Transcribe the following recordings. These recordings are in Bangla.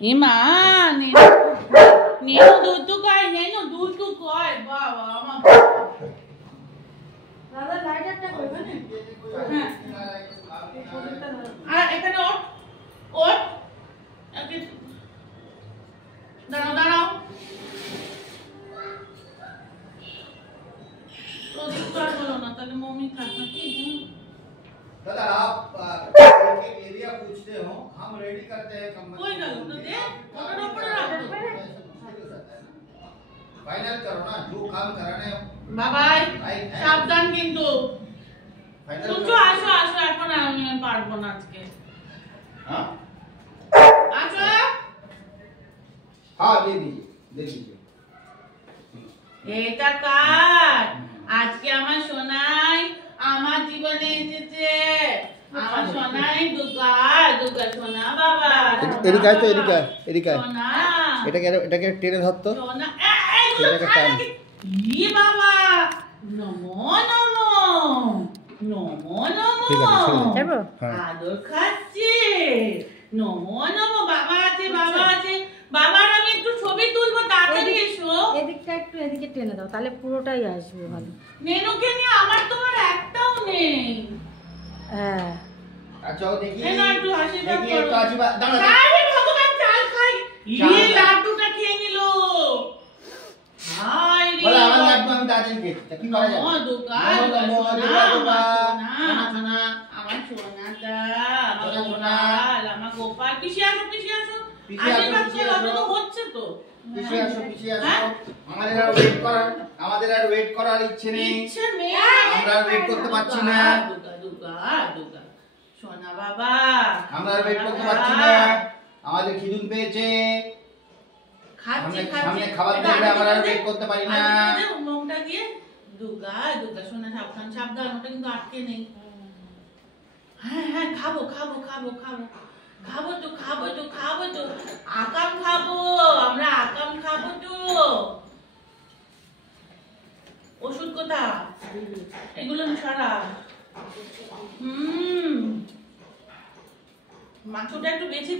ইমা నేను দুধুকাই నేను দুধুকাই বাবা আমার দাদা লাইটারটা করবে না হ্যাঁ আর এখানে ওট দাঁড়াও দাঁড়াও तो दूसरा बोलो ना ताकि मम्मी खाना की दादा आप एक एरिया पूछते हो हम रेडी करते हैं कंपनी कोई गल तो दे और ऊपर रख फाइनल करो ना जो काम कराने बाय बाय সাবধান কিন্তু শুনছো আসো আসো এখন আমি পারবো না আজকে हां আসো हां दे दीजिए এটা কার আজকে আমার সোনাই আমার জীবনে এসেছে আমার সোনাই দুগা সোনা বাবা এরিকা তো এরিকা সোনা এটাকে টেনে ধরতো সোনা এটাকে টান ই বাবা নমো নমো নমো নমো ঠিক আছে ছেড়ে যাবো আদর খাচ্ছে নমো নমো বাবা আছে বাবার আমি একটু ছবি তুলবো তাড়াতাড়ি এসো এদিকটা একটু এদিকে টেনে দাও তাহলে পুরোটাই আসবে ভালো নেনুকে নিয়ে আমার তোমার একটাও নেই হ্যাঁ अच्छा देखिए নেনু একটু আশীর্বাদ देखिए করো तो आशीर्वाद दादा আরে ভগবান চাল খাই এই লাড্ডুটা খেয়ে নিল হাই রে बोला আমার লাড্ডু আমি দাদিন কে কি করা যায় ও দুকা সোনা আমার সোনাটা আমার সোনা। গোপাল আমার গোপাল পিছিয়ে আসো আশীর্বাদ করো আমি তো হচ্ছে তো পিছিয়ে আসো আমাদের আর ওয়েট করার ইচ্ছে নেই আমরা আর ওয়েট করতে পারছি না দুগা সোনা বাবা আমরা আর ওয়েট করতে পারছি না আমাদের খিদুন পেয়েছে সামনে খাবার দেখলে আমরা আর ওয়েট করতে পারি না মুখটা দিয়ে দুগা সোনা সাবধান ওটা কিন্তু আটকে নেই হ্যাঁ খাবো তো আকাম খাবো আমরা আকাম খাবো তো ওষুধ কোথা এগুলো সারা মাছটা একটু বেছে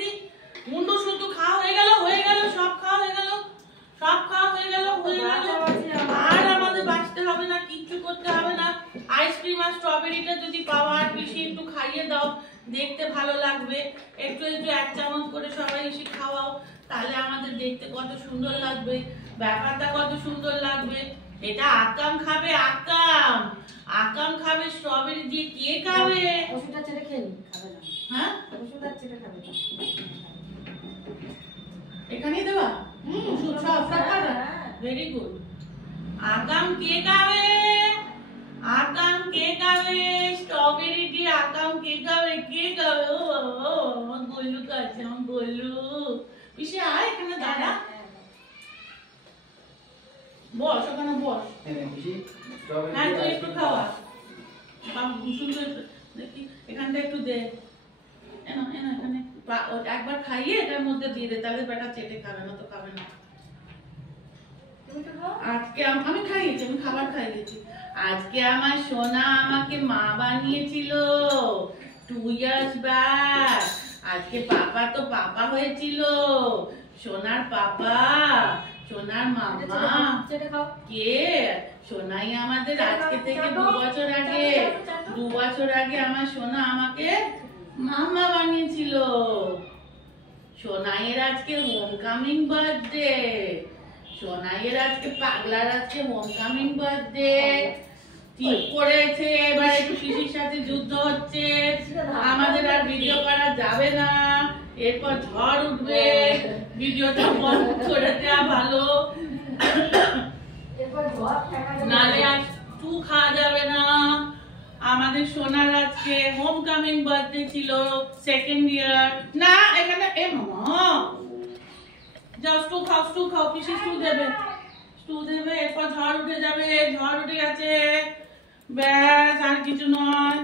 দি মুন্ডু শুধু খাওয়া হয়ে গেল সব খাওয়া হয়ে গেল আর আমাদের বাঁচতে হবে না কিচ্ছু করতে হবে না আইসক্রিম আর স্ট্রবেরিটা যদি পাওয়া আর বেশি একটু খাইয়ে দাও দেখতে ভালো লাগবে একটু এক চামচ করে সবাই এসে খাওয়াও তাহলে আমাদের দেখতে কত সুন্দর লাগবে ব্যাপারটা কত সুন্দর লাগবে এটা আকাম খাবে স্ট্রবেরি দিয়ে কে খাবে ওষুধটা ছেড়ে খেয়ে নি খাবে না হ্যাঁ ওষুধটা ছেড়ে খাবে না এখানেই দেবা ওষুধ সব খাবে ভেরি গুড আকাম কে খাবে স্ট্রবেরি দিয়ে আকাম কে খাবে ও আমার গোলু কাছে আমার গোলু পিছে আয় এখানে দাঁড়া বস ওখানে বস হ্যাঁ তুই একটু খাওয়া সুন্দর দেখি এখানটা একটু দে এনো এখানে একবার খাইয়ে এটার মধ্যে দিয়ে দে তাহলে বেটা চেটে খাবে না তো খাবে না আজকে আমি খাইয়েছি আমি খাবার খাইয়েছি আজকে আমার সোনা আমাকে মা বানিয়েছিল 2 ইয়ার্স ব্যাক আজকে পাপা হয়েছিল সোনার পাপা সোনার মামা কে সোনাই আমাদের আজকে থেকে 2 বছর আগে আমার সোনা আমাকে মামা বানিয়েছিল সোনাইয়ের আজকে হোমকামিং বার্থডে সোনাইয়ের আজকে পাগলার আজকে হোমকামিং বার্থডে ঠিক করেছে এবার একটু পিসির সাথে যুদ্ধ হচ্ছে আমাদের আর ভিডিও করা যাবে না এরপর ঝড় উঠবে ভিডিওটা বন্ধ করে দেওয়া ভালো নালে আর খাওয়া যাবে না আমাদের সোনার আজকে হোমকামিং বার্থডে ছিল 2nd ইয়ার না এখানে মামা যাও স্টু খাও পিসি স্টু দেবে এরপর ঝড় উঠে গেছে ব্যাস আর কিছু নয়